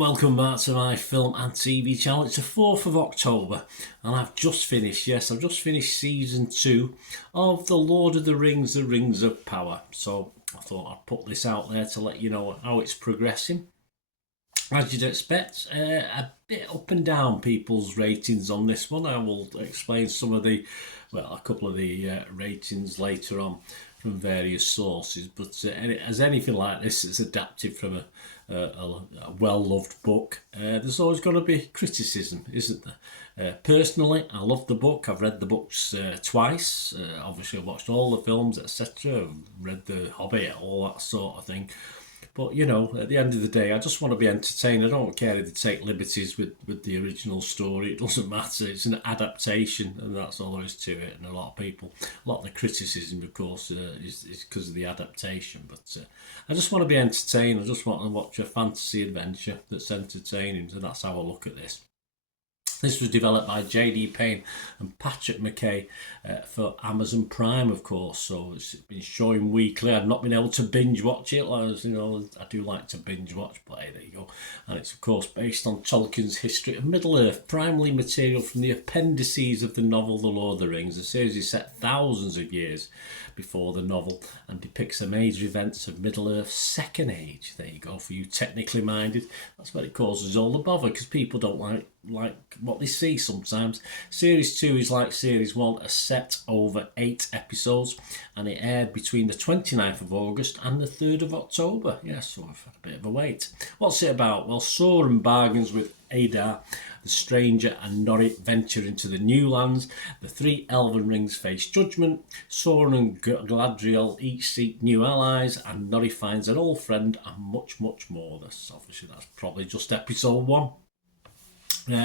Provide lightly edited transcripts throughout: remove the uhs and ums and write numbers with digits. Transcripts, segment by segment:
welcome back to my film and TV channel. It's the 4th of October and I've just finished season 2 of The Lord of the Rings, The Rings of Power. So I thought I'd put this out there to let you know how it's progressing. As you'd expect, a bit up and down people's ratings on this one. I will explain a couple of the ratings later on from various sources, but as anything like this, it's adapted from a well-loved book. There's always going to be criticism, isn't there? Personally, I love the book. I've read the books twice. Obviously, I've watched all the films, etc. I've read The Hobbit, all that sort of thing. But, you know, at the end of the day, I just want to be entertained. I don't care if they take liberties with the original story. It doesn't matter. It's an adaptation, and that's all there is to it. And a lot of the criticism, of course, is because of the adaptation. But I just want to be entertained. I just want to watch a fantasy adventure that's entertaining, and that's how I look at this. This was developed by J.D. Payne and Patrick McKay for Amazon Prime, of course. So it's been showing weekly. I've not been able to binge watch it. I do like to binge watch, but hey, there you go. And it's, of course, based on Tolkien's history of Middle-earth, primarily material from the appendices of the novel The Lord of the Rings. The series is set thousands of years before the novel and depicts the major events of Middle-earth's Second Age. There you go, for you technically minded. That's what it causes all the bother, because people don't like what they see sometimes. Series 2 is like Series 1, a set over 8 episodes, and it aired between the 29th of August and the 3rd of October. Yeah, so I've had a bit of a wait. What's it about? Well, Sauron bargains with Adar, the stranger, and Nori venture into the new lands. The 3 elven rings face judgment. Sauron and Galadriel each seek new allies, and Nori finds an old friend, and much, much more. That's probably just episode 1.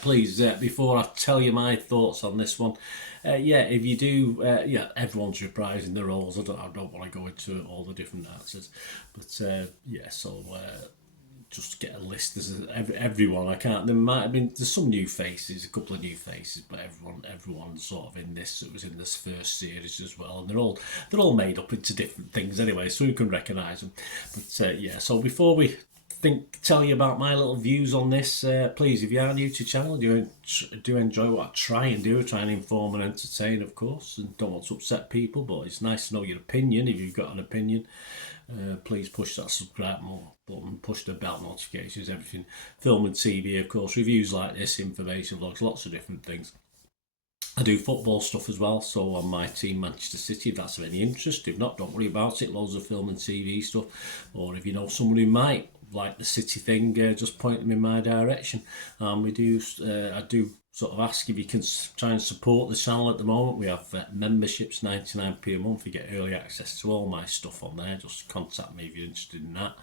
Please, before I tell you my thoughts on this one, if you do, everyone's reprising their roles. I don't want to go into all the different actors, but just get a list. There's everyone. There's some new faces, a couple of new faces, but everyone's sort of in this. It was in this first series as well, and they're all made up into different things anyway, so you can recognise them. But so before we tell you about my little views on this, please, if you are new to the channel, do enjoy what I try and do. I try and inform and entertain, of course, and don't want to upset people, but it's nice to know your opinion. If you've got an opinion, please push that subscribe button, push the bell notifications, everything. Film and TV, of course, reviews like this, information vlogs, lots of different things. I do football stuff as well, so on my team Manchester City, if that's of any interest. If not, don't worry about it. Loads of film and TV stuff. Or if you know someone who might like the City thing, just point them in my direction. I do sort of ask if you can try and support the channel at the moment. We have memberships, 99p a month. You get early access to all my stuff on there. Just contact me if you're interested in that.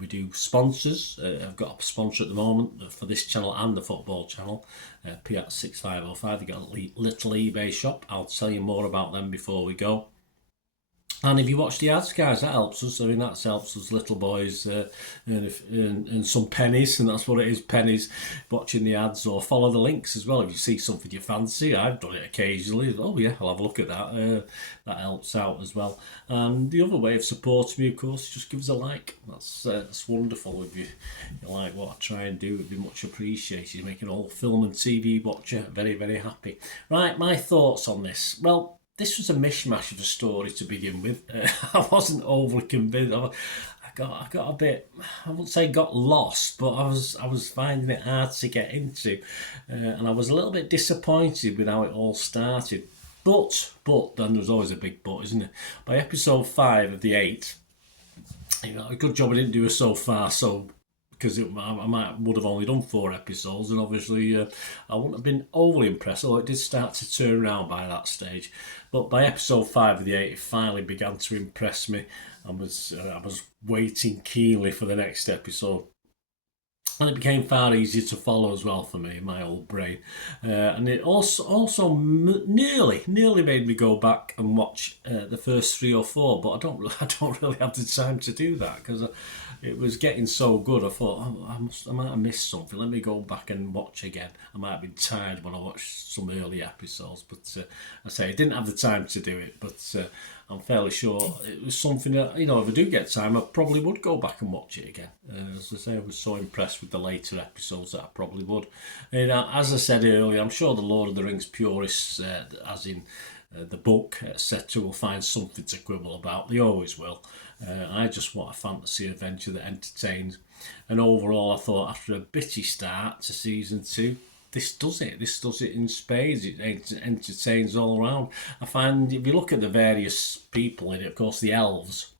We do sponsors. I've got a sponsor at the moment for this channel and the football channel, P6505. They've got a little eBay shop. I'll tell you more about them before we go. And if you watch the ads, guys, that helps us. I mean, that helps us little boys earn some pennies, and that's what it is, pennies, watching the ads, or follow the links as well. If you see something you fancy, I've done it occasionally. Oh yeah, I'll have a look at that. That helps out as well. And the other way of supporting me, of course, just give us a like. That's wonderful. If you like what I try and do, it'd be much appreciated. Making all film and TV watcher very, very happy. Right, my thoughts on this. Well, this was a mishmash of a story to begin with. I wasn't overly convinced. I got a bit, I wouldn't say got lost, but I was finding it hard to get into, and I was a little bit disappointed with how it all started. But then there's always a big but, isn't it? By episode 5 of the 8, a good job I didn't do it so far, because I would have only done 4 episodes, and obviously I wouldn't have been overly impressed, although it did start to turn around by that stage. But by episode 5 of the 8, it finally began to impress me. I was waiting keenly for the next episode. And it became far easier to follow as well for me, my old brain. And it also nearly made me go back and watch the first 3 or 4, but I don't really have the time to do that, because it was getting so good. I thought, I might have missed something. Let me go back and watch again. I might have been tired when I watched some early episodes, but I didn't have the time to do it. But I'm fairly sure it was something that, if I do get time, I probably would go back and watch it again. As I say, I was so impressed with the later episodes that I probably would. And as I said earlier, I'm sure the Lord of the Rings purists, as in the book, etc., will find something to quibble about. They always will. I just want a fantasy adventure that entertains. And overall, I thought after a bitty start to season 2, this does it. This does it in spades. It entertains all around. I find if you look at the various people in it, of course, the elves.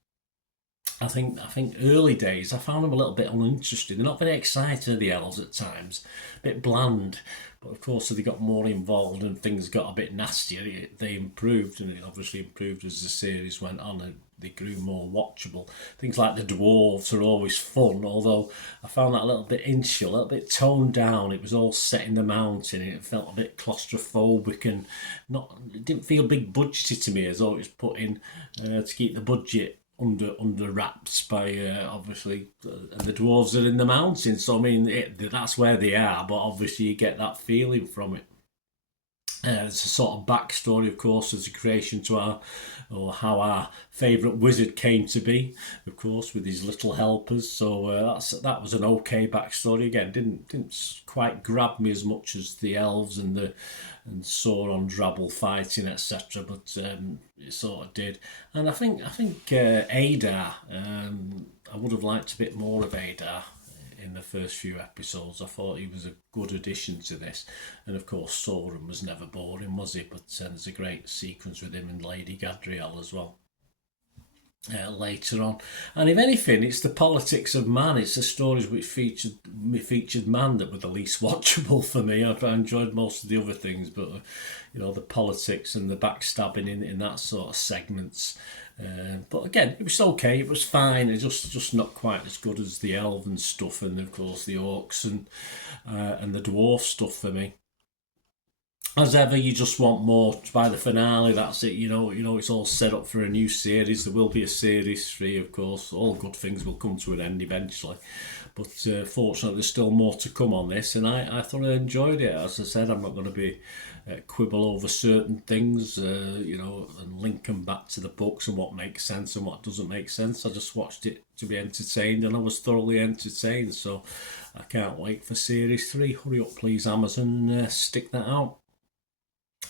I think early days I found them a little bit uninteresting. They're not very exciting, the elves at times, a bit bland. But of course, as they got more involved and things got a bit nastier, they improved, and it obviously improved as the series went on and they grew more watchable. Things like the dwarves are always fun, although I found that a little bit insular, a little bit toned down. It was all set in the mountain and it felt a bit claustrophobic and it didn't feel big budgety to me, as though it was put in to keep the budget under wraps by obviously the dwarves are in the mountains, so I mean that's where they are, but obviously you get that feeling from it. There's a sort of backstory, of course, as a creation to how our favourite wizard came to be, of course, with his little helpers. So that was an okay backstory. Again, didn't quite grab me as much as the elves and Sauron Drabble fighting, etc. But it sort of did. And I think Adar. I would have liked a bit more of Adar in the first few episodes. I thought he was a good addition to this, and of course Sauron was never boring, was he? But there's a great sequence with him and Lady Gadriel as well later on. And if anything, it's the politics of man. It's the stories which featured man that were the least watchable for me. I enjoyed most of the other things, but the politics and the backstabbing in that sort of segments. But again, it was okay. It was fine. It's just not quite as good as the elven stuff, and of course the orcs and the dwarf stuff for me. As ever, you just want more by the finale. That's it. It's all set up for a new series. There will be a series 3, of course. All good things will come to an end eventually. But fortunately, there's still more to come on this, and I thoroughly enjoyed it. As I said, I'm not going to be quibble over certain things, and link them back to the books and what makes sense and what doesn't make sense. I just watched it to be entertained, and I was thoroughly entertained. So I can't wait for series 3. Hurry up, please, Amazon, stick that out.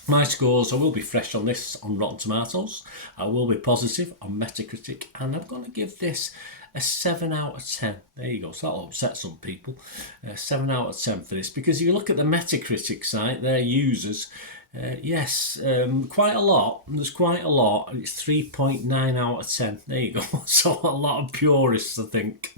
My scores, I will be fresh on this on Rotten Tomatoes. I will be positive on Metacritic, and I'm going to give this a 7 out of 10. There you go. So that'll upset some people. 7 out of 10 for this, because if you look at the Metacritic site, their users, quite a lot. There's quite a lot. It's 3.9 out of 10. There you go. So a lot of purists, I think,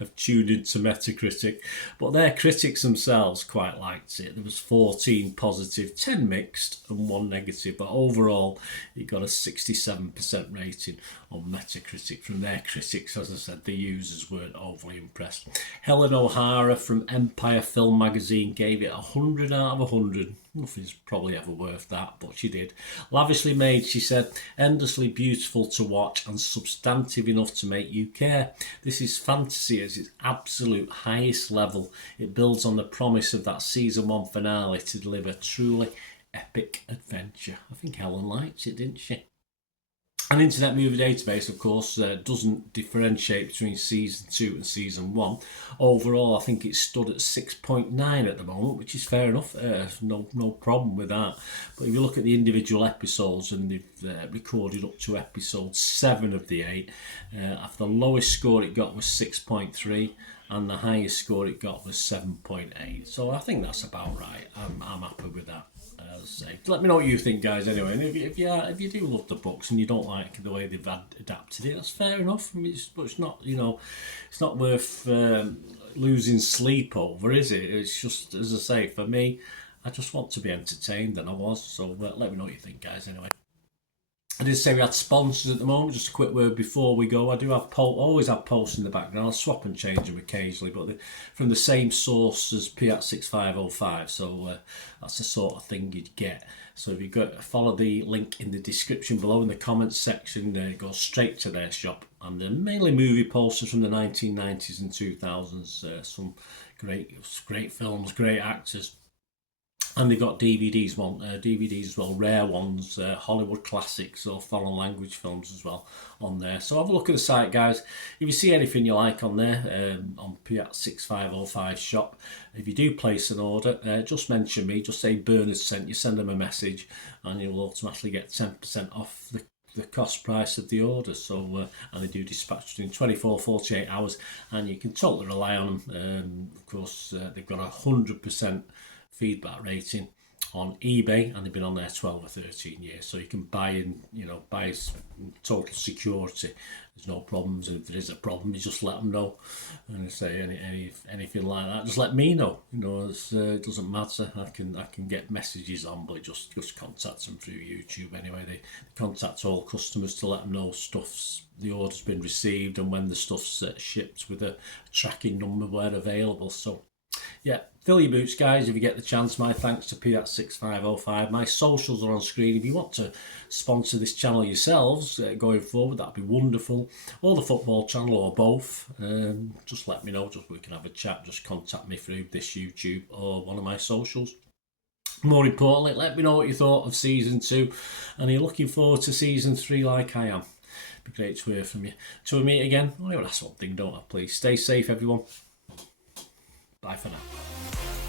have tuned into Metacritic. But their critics themselves quite liked it. There was 14 positive, 10 mixed, and 1 negative. But overall, it got a 67% rating on Metacritic from their critics. As I said, the users weren't overly impressed. Helen O'Hara from Empire Film Magazine gave it 100 out of 100. Nothing's probably ever worth that, but she did. Lavishly made, she said, endlessly beautiful to watch and substantive enough to make you care. This is fantasy at its absolute highest level. It builds on the promise of that season 1 finale to deliver truly epic adventure. I think Helen liked it, didn't she? An Internet Movie Database, of course, doesn't differentiate between Season 2 and Season 1. Overall, I think it's stood at 6.9 at the moment, which is fair enough. No problem with that. But if you look at the individual episodes, and they've recorded up to episode 7 of the 8, after the lowest score it got was 6.3, and the highest score it got was 7.8. So I think that's about right. I'm happy with that. Let me know what you think, guys, anyway. And if you do love the books and you don't like the way they've adapted it, that's fair enough. But it's not, it's not worth losing sleep over, is it? It's just, as I say, for me, I just want to be entertained, and I was. So let me know what you think, guys, anyway. I did say we had sponsors at the moment. Just a quick word before we go. I do have always have posts in the background. I'll swap and change them occasionally, but from the same source as Piat6505. So that's the sort of thing you'd get. So if you go follow the link in the description below in the comments section, it goes straight to their shop. And they're mainly movie posters from the 1990s and 2000s. Some great films, great actors. And they've got DVDs as well, rare ones, Hollywood classics or foreign language films as well on there. So have a look at the site, guys. If you see anything you like on there, on Piat 6505 shop, if you do place an order, just mention me, just say Bernard sent you, send them a message, and you'll automatically get 10% off the cost price of the order. So and they do dispatch within 24-48 hours, and you can totally rely on them. Of course, they've got 100% feedback rating on eBay, and they've been on there 12 or 13 years, so you can buy in, buy total security. There's no problems, and if there is a problem, you just let them know. And I say anything like that, just let me know. It doesn't matter. I can get messages on, but just contact them through YouTube anyway. They contact all customers to let them know the order's been received, and when the stuff's shipped with a tracking number where available. So yeah, fill your boots, guys, if you get the chance. My thanks to Piat 6505. My socials are on screen. If you want to sponsor this channel yourselves going forward, that'd be wonderful. Or the football channel, or both. Just let me know. We can have a chat. Just contact me through this YouTube or one of my socials. More importantly, let me know what you thought of season 2, and are you looking forward to season 3 like I am? It'd be great to hear from you. Till we meet again, that's one thing, don't I? Please stay safe, everyone. Bye for now.